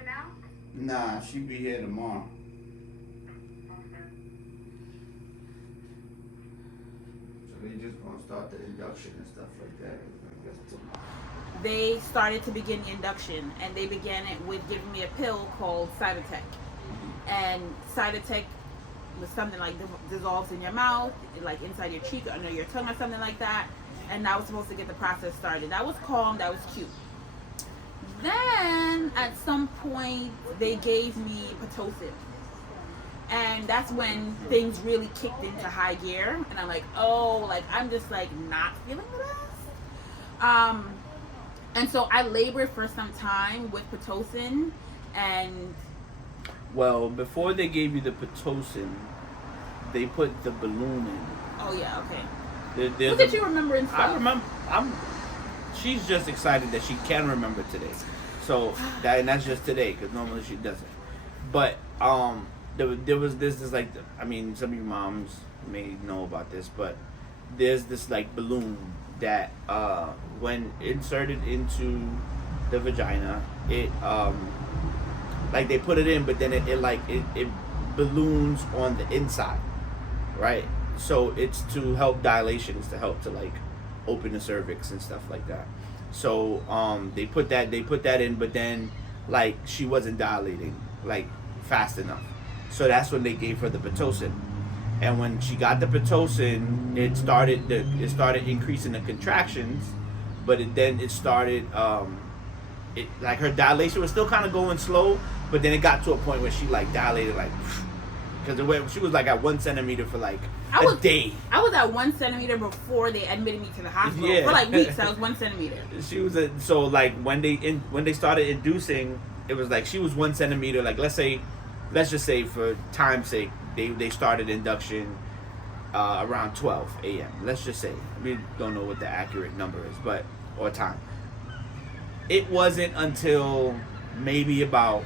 here now? Nah, she be here tomorrow. So they just gonna start the induction and stuff like that. I guess tomorrow. They started to begin the induction, and they began it with giving me a pill called Cytotec. And Cytotec was something like dissolves in your mouth, like inside your cheek, under your tongue, or something like that. And that was supposed to get the process started. That was calm. That was cute. Then at some point they gave me Pitocin, and that's when things really kicked into high gear. And I'm like, oh, like I'm just like not feeling the best. And so I labored for some time with Pitocin, and well, before they gave you the Pitocin, they put the balloon in. Oh yeah, okay. What did you remember in stuff? I remember. She's just excited that she can remember today. So that's just today, because normally she doesn't. But there was this like, I mean, some of you moms may know about this, but there's this like balloon that when inserted into the vagina, it like they put it in, but then it balloons on the inside, right? So it's to help dilation, it's to help to like open the cervix and stuff like that. So they put that in, but then like she wasn't dilating like fast enough. So that's when they gave her the Pitocin. And when she got the Pitocin, it started increasing the contractions, but it started like her dilation was still kind of going slow, but then it got to a point where she like dilated like, because she was like at 1 centimeter for like a day. I was at 1 centimeter before they admitted me to the hospital. Yeah. For like weeks. I was 1 centimeter. She was so like when they started inducing, it was like she was 1 centimeter. Like let's just say for time's sake, they started induction around 12 a.m. Let's just say, we don't know what the accurate number is, but or time. It wasn't until maybe about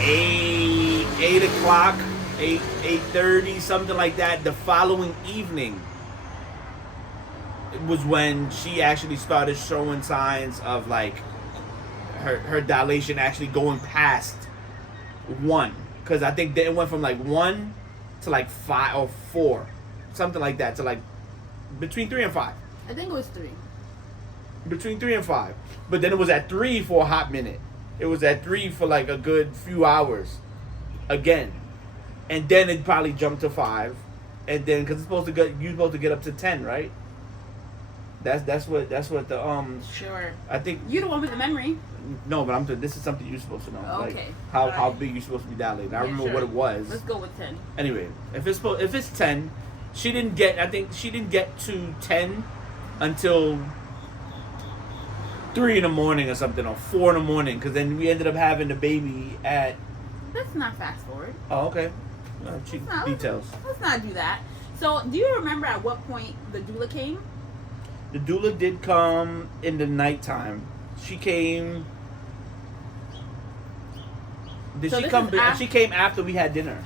8 o'clock, 8:30, something like that, the following evening, it was when she actually started showing signs of like her dilation actually going past 1. Because I think it went from like 1 to like 5 or 4, something like that, to like between 3 and 5. I think it was 3. Between 3 and 5. But then it was at 3 for a hot minute. It was at 3 for like a good few hours again. And then it probably jumped to 5. And then, because you're supposed to get up to 10, right? That's what the Sure. I think You're the one with the memory. No, but this is something you're supposed to know. Okay. Like how big you're supposed to be dilated. I remember what it was. Let's go with 10. Anyway, if it's 10, she didn't get to 10 until 3 in the morning or something, or 4 in the morning, because then we ended up having the baby at. Let's not fast forward. Oh, okay. Cheap details. Let's not do that. So, do you remember at what point the doula came? The doula did come in the nighttime. She came. She came after we had dinner.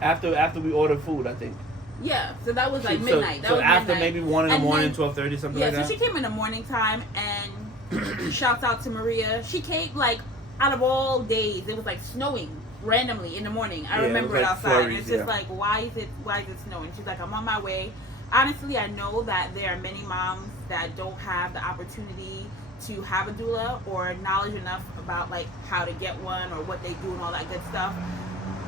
After we ordered food, I think. Yeah, so that was like midnight. So after midnight. maybe 1 in the morning, 12:30, something like that. Yeah, so she came in the morning time, and shouts out to Maria. She came like out of all days. It was like snowing randomly in the morning. I remember it outside. Flurries, and it's just like, why is it snowing? She's like, I'm on my way. Honestly, I know that there are many moms that don't have the opportunity to have a doula or knowledge enough about like how to get one or what they do and all that good stuff.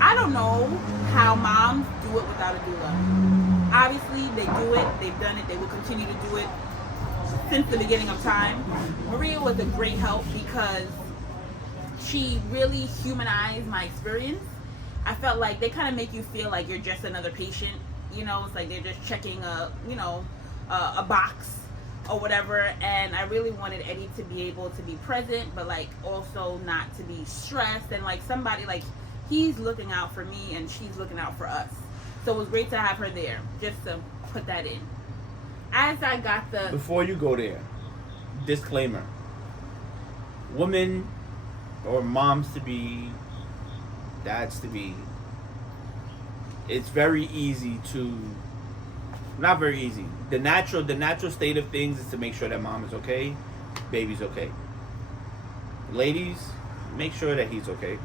I don't know how moms do it without a doula. Obviously, they do it. They've done it. They will continue to do it since the beginning of time. Maria was a great help because she really humanized my experience. I felt like they kind of make you feel like you're just another patient. You know, it's like they're just checking a box or whatever. And I really wanted Eddie to be able to be present, but like also not to be stressed, and like somebody like he's looking out for me and she's looking out for us. So it was great to have her there, just to put that in. As I got the... Before you go there, disclaimer. Women or moms to be, dads to be, it's very easy to... Not very easy. The natural state of things is to make sure that mom is okay, baby's okay. ladies, make sure that he's okay.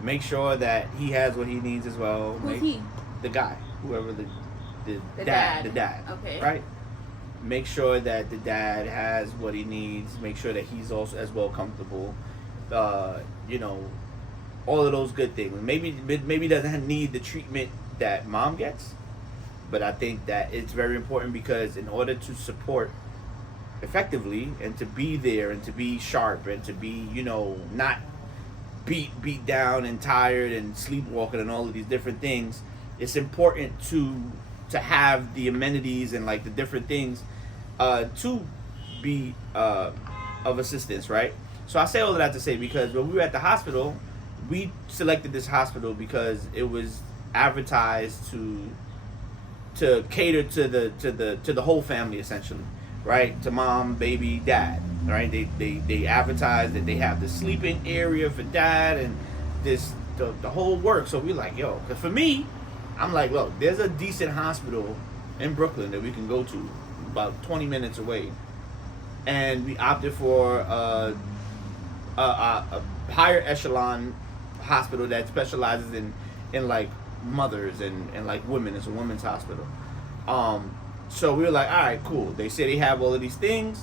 Make sure that he has what he needs as well. Who's he? The guy, whoever the dad. The dad. Okay. Right? Make sure that the dad has what he needs. Make sure that he's also as well comfortable. You know, all of those good things. Maybe he doesn't need the treatment that mom gets, but I think that it's very important because in order to support effectively and to be there and to be sharp and to be, you know, not beat down and tired and sleepwalking and all of these different things, it's important to have the amenities and like the different things to be of assistance, right? So I say all of that to say because when we were at the hospital, we selected this hospital because it was advertised to cater to the whole family essentially, right? To mom, baby, dad, right? They advertised that they have the sleeping area for dad and the whole work. So we're like, yo, because for me, I'm like, look, there's a decent hospital in Brooklyn that we can go to about 20 minutes away, and we opted for a higher echelon hospital that specializes in like mothers and like women. It's a women's hospital. So we were like, all right, cool. They say they have all of these things.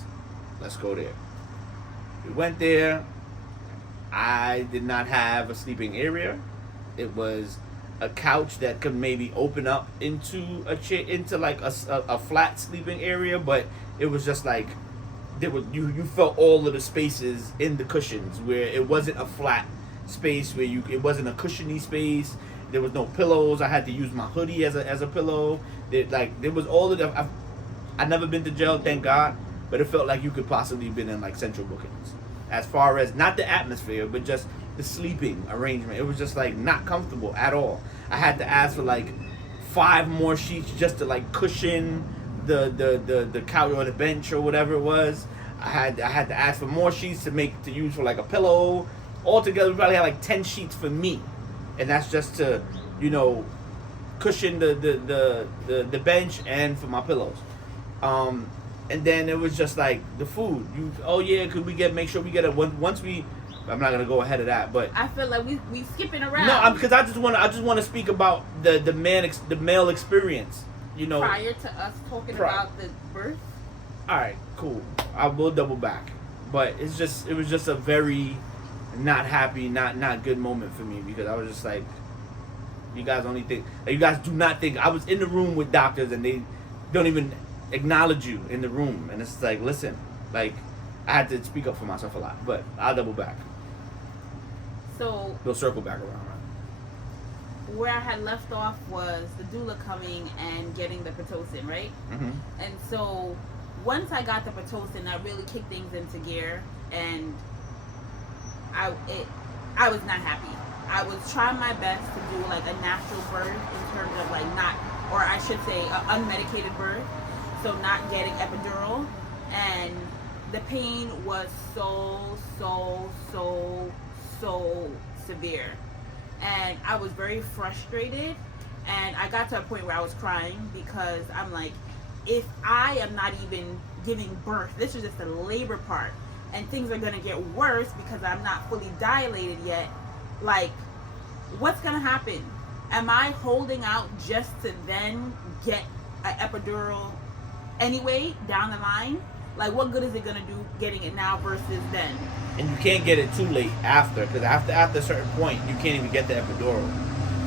Let's go there. We went there. I did not have a sleeping area. It was a couch that could maybe open up into a chair, into like a flat sleeping area, but it was just like there was you felt all of the spaces in the cushions where it wasn't a flat space where it wasn't a cushiony space. There was no pillows. I had to use my hoodie as a pillow. There was all of the. I've never been to jail, thank God, but it felt like you could possibly have been in like central bookings, as far as not the atmosphere, but just the sleeping arrangement. It was just like not comfortable at all. I had to ask for like 5 more sheets just to like cushion the couch or the bench or whatever it was. I had to ask for more sheets to use for like a pillow. Altogether, we probably had like 10 sheets for me, and that's just to, you know, cushion the bench and for my pillows. And then it was just like the food. Could we make sure we get it once we. I'm not gonna go ahead of that, but I feel like we skipping around. No, because I just want to speak about the male experience. You know, prior to us talking about the birth. All right, cool. I will double back, but it was just a very not happy, not good moment for me because I was just like, you guys do not think I was in the room with doctors and they don't even acknowledge you in the room, and it's like, listen, like I had to speak up for myself a lot, but I'll double back. So we'll circle back around. Right? Where I had left off was the doula coming and getting the Pitocin, right? Mm-hmm. And so once I got the Pitocin, that really kicked things into gear, and I was not happy. I was trying my best to do like a natural birth in terms of like I should say unmedicated birth, so not getting epidural, and the pain was so severe, and I was very frustrated, and I got to a point where I was crying because I'm like, if I am not even giving birth, this is just the labor part, and things are gonna get worse because I'm not fully dilated yet, like, what's gonna happen? Am I holding out just to then get an epidural anyway down the line? Like, what good is it gonna do getting it now versus then? And you can't get it too late after, because after a certain point, you can't even get the epidural.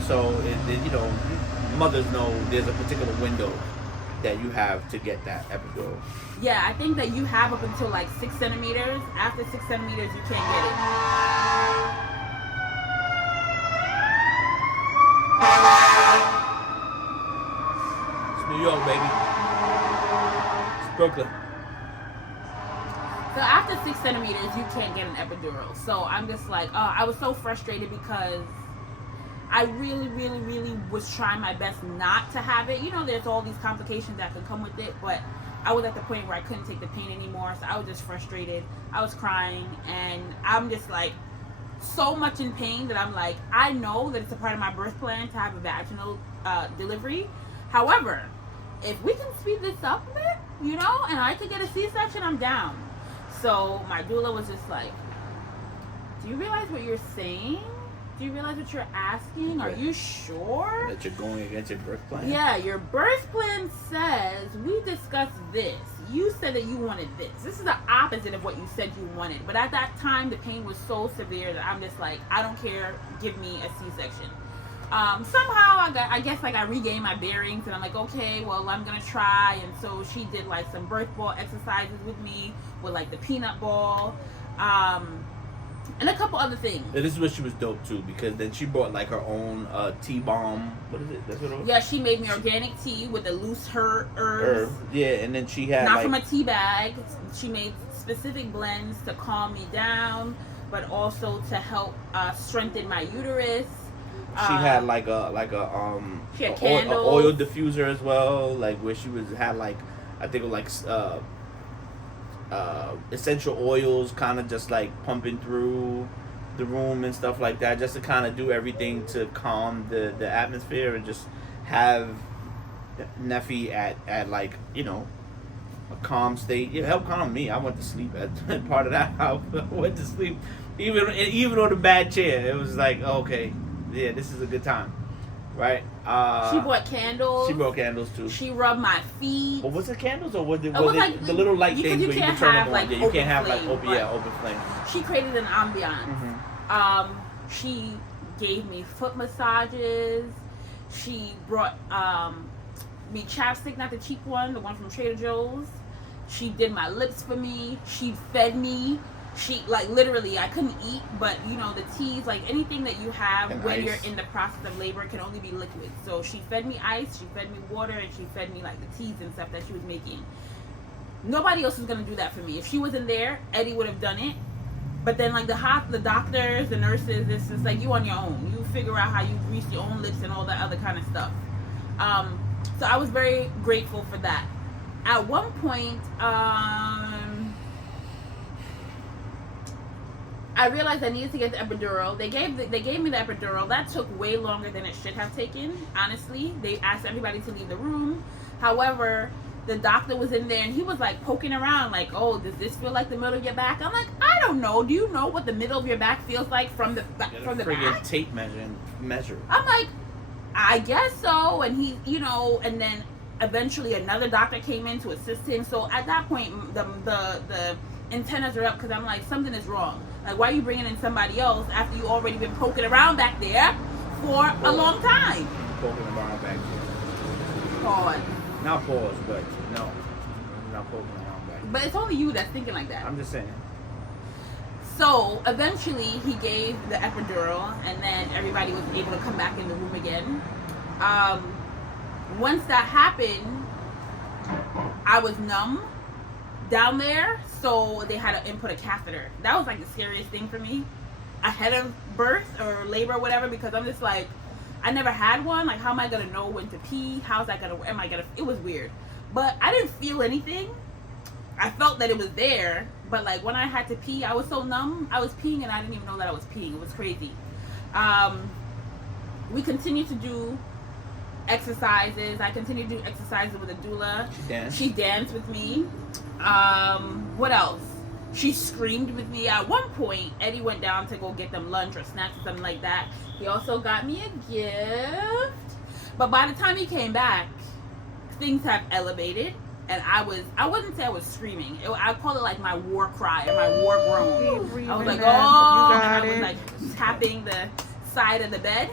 So, you know, mothers know there's a particular window that you have to get that epidural. Yeah, I think that you have up until like 6 centimeters. After 6 centimeters, you can't get it. It's New York, baby. It's Brooklyn. So after 6 centimeters, you can't get an epidural. So I'm just like, I was so frustrated because I really was trying my best not to have it. You know, there's all these complications that could come with it, but I was at the point where I couldn't take the pain anymore. So I was just frustrated. I was crying, and I'm just like so much in pain that I'm like, I know that it's a part of my birth plan to have a vaginal delivery. However, if we can speed this up a bit, you know, and I could get a C-section, I'm down. So my doula was just like, do you realize what you're saying? Do you realize what you're asking? Are you sure? That you're going against your birth plan? Yeah, your birth plan says, we discussed this. You said that you wanted this. This is the opposite of what you said you wanted. But at that time, the pain was so severe that I'm just like, I don't care. Give me a C-section. Somehow, I guess I regained my bearings. And I'm like, okay, well, I'm going to try. And so she did like some birth ball exercises with me with like the peanut ball. And a couple other things. And this is what she was dope too, because then she brought like her own tea bomb. What is it? That's what it was? Yeah, she made me organic tea with the loose herbs. Yeah, and then she had not from a tea bag. She made specific blends to calm me down, but also to help strengthen my uterus. She had she had candles. A oil diffuser as well, like where she had like, I think it was like essential oils kind of just like pumping through the room and stuff like that, just to kind of do everything to calm the atmosphere and just have Neffy at like, you know, a calm state. It helped calm me. I went to sleep at part of that. I went to sleep even on a bad chair. It was like, okay, yeah, this is a good time, right? She brought candles. She brought candles too. She rubbed my feet. But was it candles or was it like the little light things where you can turn them on? Like, yeah, you can't have like flame, open flame. She created an ambiance. She gave me foot massages. She brought me chapstick, not the cheap one, the one from Trader Joe's. She did my lips for me. She fed me. She, like, literally, I couldn't eat, but, you know, the teas, like, anything that you have and when ice. you're in the process of labor can only be liquid. So she fed me ice, she fed me water, and she fed me, like, the teas and stuff that she was making. Nobody else was going to do that for me. If she wasn't there, Eddie would have done it. But then, like, the doctors, the nurses, it's just, like, you on your own. You figure out how you grease your own lips and all that other kind of stuff. So I was very grateful for that. At one point, I realized I needed to get the epidural. They gave me the epidural. That took way longer than it should have taken, honestly. They asked everybody to leave the room. However, the doctor was in there and he was like poking around like, oh, does this feel like the middle of your back? I'm like, I don't know. Do you know what the middle of your back feels like from the back? Tape measure. I'm like, I guess so. And he, you know, and then eventually another doctor came in to assist him. So at that point, the antennas are up because I'm like, something is wrong. Like, why are you bringing in somebody else after you already been poking around back there for a long time? Poking around back there. Pause. Not pause, but no. Not poking around back there. But it's only you that's thinking like that. I'm just saying. So, eventually, he gave the epidural, and then everybody was able to come back in the room again. Once that happened, I was numb down there, so they had to input a catheter. That was like the scariest thing for me ahead of birth or labor or whatever, because I'm just like, I never had one. Like, how am I gonna know when to pee? How's that gonna, it was weird. But I didn't feel anything. I felt that it was there, but like when I had to pee, I was so numb. I was peeing and I didn't even know that I was peeing. It was crazy. We continued to do exercises. I continued to do exercises with a doula. She danced with me. What else? She screamed with me. At one point, Eddie went down to go get them lunch or snacks or something like that. He also got me a gift. But by the time he came back, things have elevated. And I wouldn't say I was screaming. I call it like my war cry or my war groan. I was like, oh, and I was like tapping the side of the bed.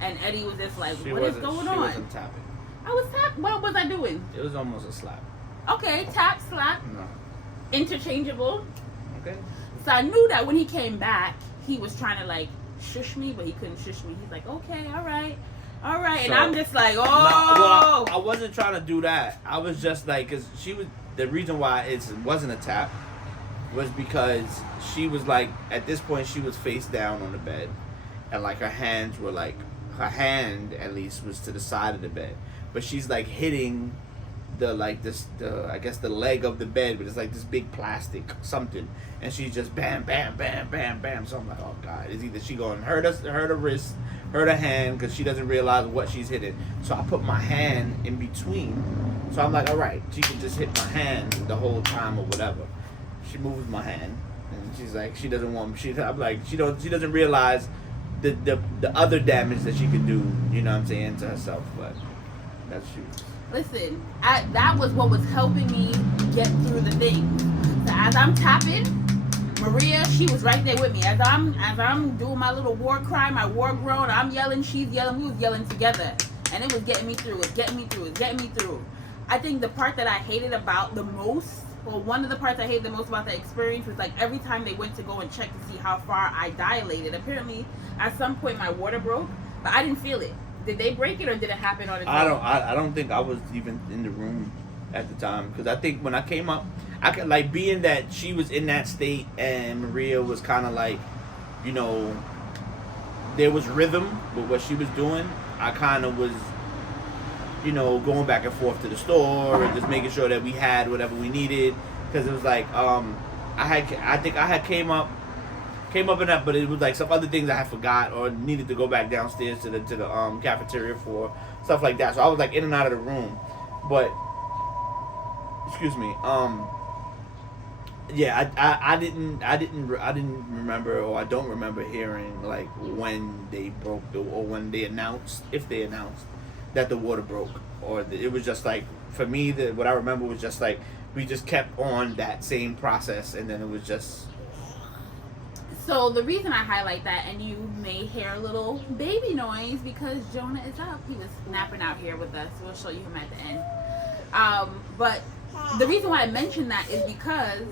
And Eddie was just like, what is going on? She wasn't tapping. I was tapping. What was I doing? It was almost a slap. Okay, tap, slap. No. Interchangeable. Okay. So I knew that when he came back, he was trying to like shush me, but he couldn't shush me. He's like, okay, all right. And I'm just like, oh. Well, I wasn't trying to do that. I was just like, because the reason why it wasn't a tap was because she was like, at this point, she was face down on the bed. And like her hands were like, her hand at least was to the side of the bed. But she's like hitting I guess the leg of the bed, but it's like this big plastic something, and she's just bam, bam, bam, bam, bam. So I'm like, oh god, it's either she going to hurt her wrist, hurt her hand, because she doesn't realize what she's hitting. So I put my hand in between. So I'm like, all right, she can just hit my hand the whole time or whatever. She moves my hand, and she's like, she doesn't want me. I'm like, she doesn't realize the other damage that she could do, you know what I'm saying, to herself. But that's true. Listen, that was what was helping me get through the thing. So as I'm tapping, Maria, she was right there with me. As I'm doing my little war cry, my war groan, I'm yelling, she's yelling, we was yelling together. And it was getting me through, I think the part that I hated about the most, well, one of the parts I hated the most about the experience was like every time they went to go and check to see how far I dilated. Apparently, at some point my water broke, but I didn't feel it. Did they break it or did it happen on its own? I don't think I was even in the room at the time, because I think when I came up, I could, like, being that she was in that state and Maria was kind of like, you know, there was rhythm with what she was doing. I kind of was, you know, going back and forth to the store and just making sure that we had whatever we needed, because it was like I think I had came up in that, but it was like some other things I had forgot or needed to go back downstairs to the cafeteria for, stuff like that. So I was like in and out of the room, but excuse me, yeah, I didn't remember, or I don't remember hearing like when they broke or when they announced, if they announced that the water broke, or it was just like, for me, what I remember was just like we just kept on that same process, and then it was just. So the reason I highlight that, and you may hear a little baby noise because Jonah is up. He was napping out here with us. We'll show you him at the end. But the reason why I mentioned that is because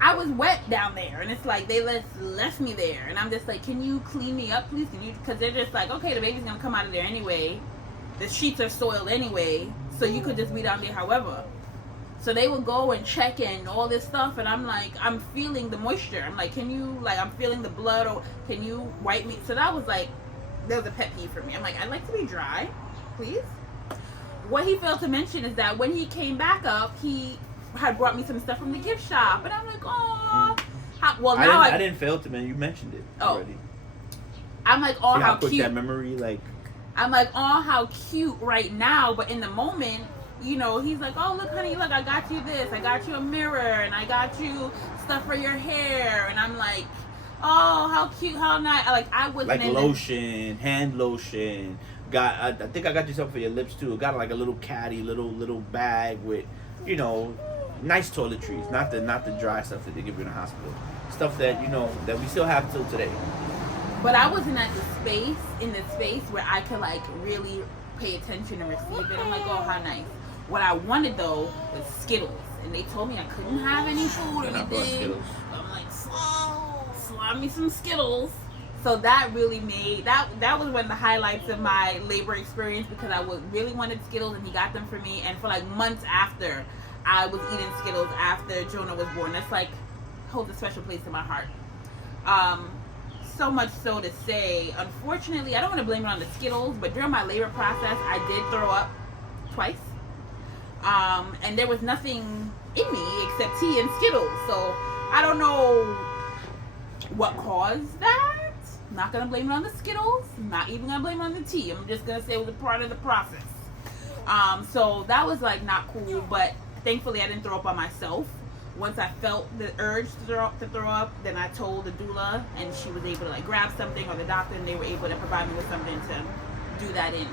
I was wet down there, and it's like they left me there, and I'm just like, can you clean me up, please? Can you? Because they're just like, okay, the baby's gonna come out of there anyway. The sheets are soiled anyway, so you could just be down there however. So they would go and check and all this stuff, and I'm like, I'm feeling the moisture. I'm like, can you, like, I'm feeling the blood, or can you wipe me? So that was like, that was a pet peeve for me. I'm like, I'd like to be dry, please. What he failed to mention is that when he came back up, he had brought me some stuff from the gift shop, and I'm like, oh, well, now I didn't fail to mention. You mentioned it already. I'm like, oh, how quick cute. That memory, like. I'm like, oh, how cute right now, but in the moment, you know, he's like, oh, look, honey, look, I got you this. I got you a mirror, and I got you stuff for your hair. And I'm like, oh, how cute, how nice. Like, I wasn't like lotion, hand lotion. I think I got you something for your lips, too. Got like a little caddy, little bag with, you know, nice toiletries. Not the dry stuff that they give you in the hospital. Stuff that, you know, that we still have till today. But I wasn't at in the space where I could, like, really pay attention and receive it. I'm like, oh, how nice. What I wanted, though, was Skittles. And they told me I couldn't have any food or anything. I'm like, slap me some Skittles. So that really made, that was one of the highlights of my labor experience, because I really wanted Skittles, and he got them for me. And for, like, months after, I was eating Skittles after Jonah was born. That's, like, holds a special place in my heart. So much so to say, unfortunately, I don't want to blame it on the Skittles, but during my labor process, I did throw up twice. And there was nothing in me except tea and Skittles. So I don't know what caused that. I'm not going to blame it on the Skittles. I'm not even going to blame it on the tea. I'm just going to say it was a part of the process. So that was like not cool, but thankfully I didn't throw up on myself. Once I felt the urge to throw up, then I told the doula, and she was able to like grab something, or the doctor, and they were able to provide me with something to do that in.